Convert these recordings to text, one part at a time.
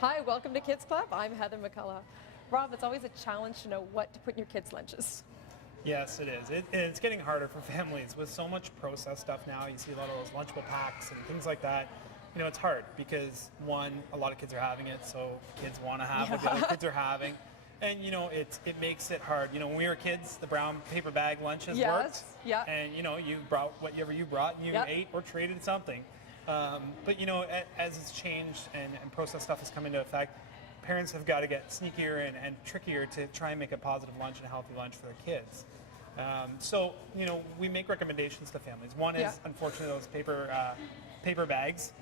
Hi, welcome to Kids Club. I'm Heather McCullough. Rob, it's always a challenge to know what to put in your kids' lunches. Yes, it is. It's getting harder for families with so much processed stuff now. You see a lot of those Lunchable packs and things like that. You know, it's hard because one, a lot of kids are having it, so kids want to have what the other kids are having. And you know, it makes it hard. You know, when we were kids, the brown paper bag lunches worked. Yeah. And you know, you brought whatever you brought, and you ate or traded something. But you know, as it's changed and processed stuff has come into effect, parents have got to get sneakier and trickier to try and make a positive lunch and a healthy lunch for their kids. So you know, we make recommendations to families. One is unfortunately those paper bags.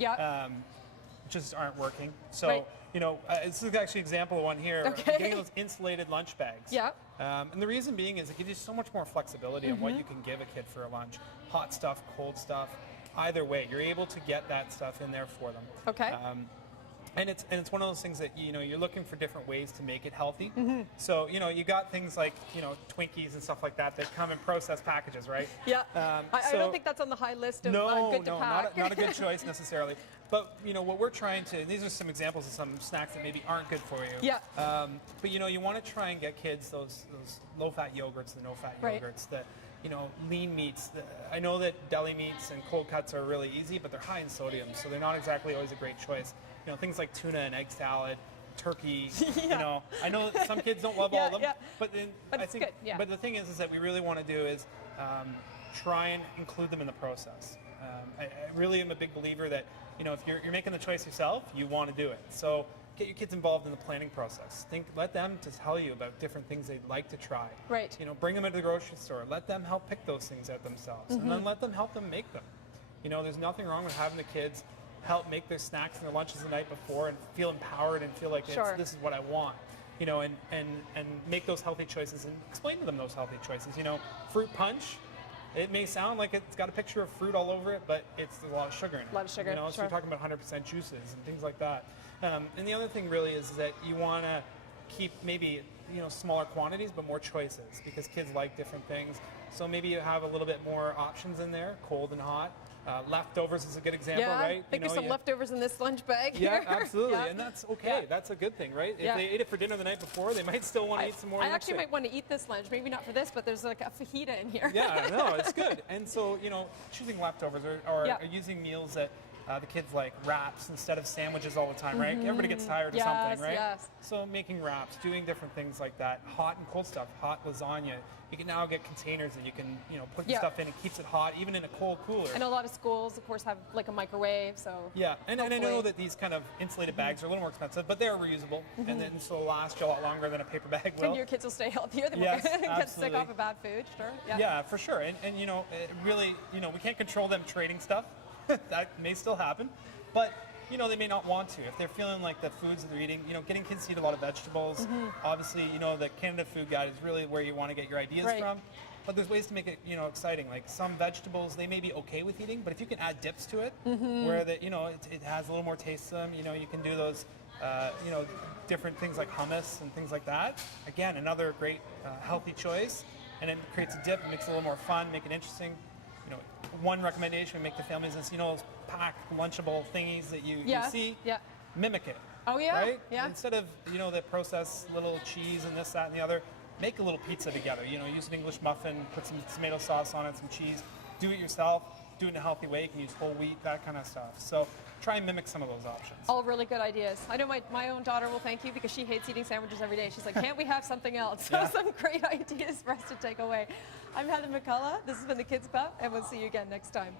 Just aren't working. So you know, this is actually an example of one here. Getting those insulated lunch bags. And the reason being is it gives you so much more flexibility on what you can give a kid for a lunch. Hot stuff, cold stuff. Either way, you're able to get that stuff in there for them. And it's one of those things that you know you're looking for different ways to make it healthy. So you know you got things like you know Twinkies and stuff like that that come in processed packages, right? I don't think that's on the high list of good to pack. Not a good choice necessarily. But you know what we're trying to. These are some examples of some snacks that maybe aren't good for you. But you know you want to try and get kids those low-fat yogurts, the no-fat yogurts, the you know, lean meats. I know that deli meats and cold cuts are really easy, but they're high in sodium, so they're not exactly always a great choice. You know, things like tuna and egg salad, turkey. You know, I know that some kids don't love all of them, but then I think. But the thing is that we really want to do is try and include them in the process. I really am a big believer that you know if you're making the choice yourself, you want to do it. So get your kids involved in the planning process. Let them to tell you about different things they'd like to try. You know, bring them into the grocery store. Let them help pick those things out themselves, and then let them help them make them. You know, there's nothing wrong with having the kids help make their snacks and their lunches the night before and feel empowered and feel like this is what I want. You know, and make those healthy choices and explain to them those healthy choices. You know, fruit punch. It may sound like it's got a picture of fruit all over it, but it's a lot of sugar in it. A lot of sugar. You know, so you're talking about 100% juices and things like that. And the other thing really is that you want to keep maybe you know smaller quantities but more choices because kids like different things. So maybe you have a little bit more options in there, cold and hot. Leftovers is a good example, right? I think there's some leftovers in this lunch bag here. Absolutely, and that's okay. That's a good thing, right? If they ate it for dinner the night before, they might still want to eat some more. I actually might want to eat this lunch, maybe not for this, but there's like a fajita in here. No, it's good. And so, you know, choosing leftovers or using meals that the kids like wraps instead of sandwiches all the time, right? Everybody gets tired of something, right? So making wraps, doing different things like that, hot and cold stuff, hot lasagna. You can now get containers that you can, you know, put your stuff in and keeps it hot, even in a cold cooler. And a lot of schools, of course, have like a microwave, so. And I know that these kind of insulated bags are a little more expensive, but they're reusable, and then so they'll last you a lot longer than a paper bag will. And your kids will stay healthier. They won't get sick off of bad food, Yeah, for sure. And you know, it really, you know, we can't control them trading stuff. That may still happen, but you know they may not want to if they're feeling like the foods that they're eating. You know, getting kids to eat a lot of vegetables. Obviously, you know the Canada Food Guide is really where you want to get your ideas from. But there's ways to make it, you know, exciting. Like some vegetables, they may be okay with eating, but if you can add dips to it, where that you know it has a little more taste to them. You know, you can do those, you know, different things like hummus and things like that. Again, another great healthy choice, and it creates a dip, and makes it a little more fun, make it interesting. You know, one recommendation we make to families is, you know, those packed Lunchable thingies that you see, mimic it. Right? Instead of, you know, the processed little cheese and this, that, and the other, make a little pizza together. You know, use an English muffin, put some tomato sauce on it, some cheese. Do it yourself. Do it in a healthy way. You can use whole wheat, that kind of stuff. So try and mimic some of those options. All really good ideas. I know my own daughter will thank you because she hates eating sandwiches every day. She's like, can't we have something else? So some great ideas for us to take away. I'm Heather McCullough. This has been the Kids Club, and we'll see you again next time.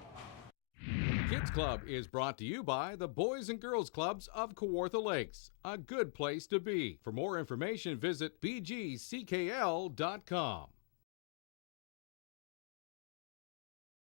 Kids Club is brought to you by the Boys and Girls Clubs of Kawartha Lakes, a good place to be. For more information, visit BGCKL.com.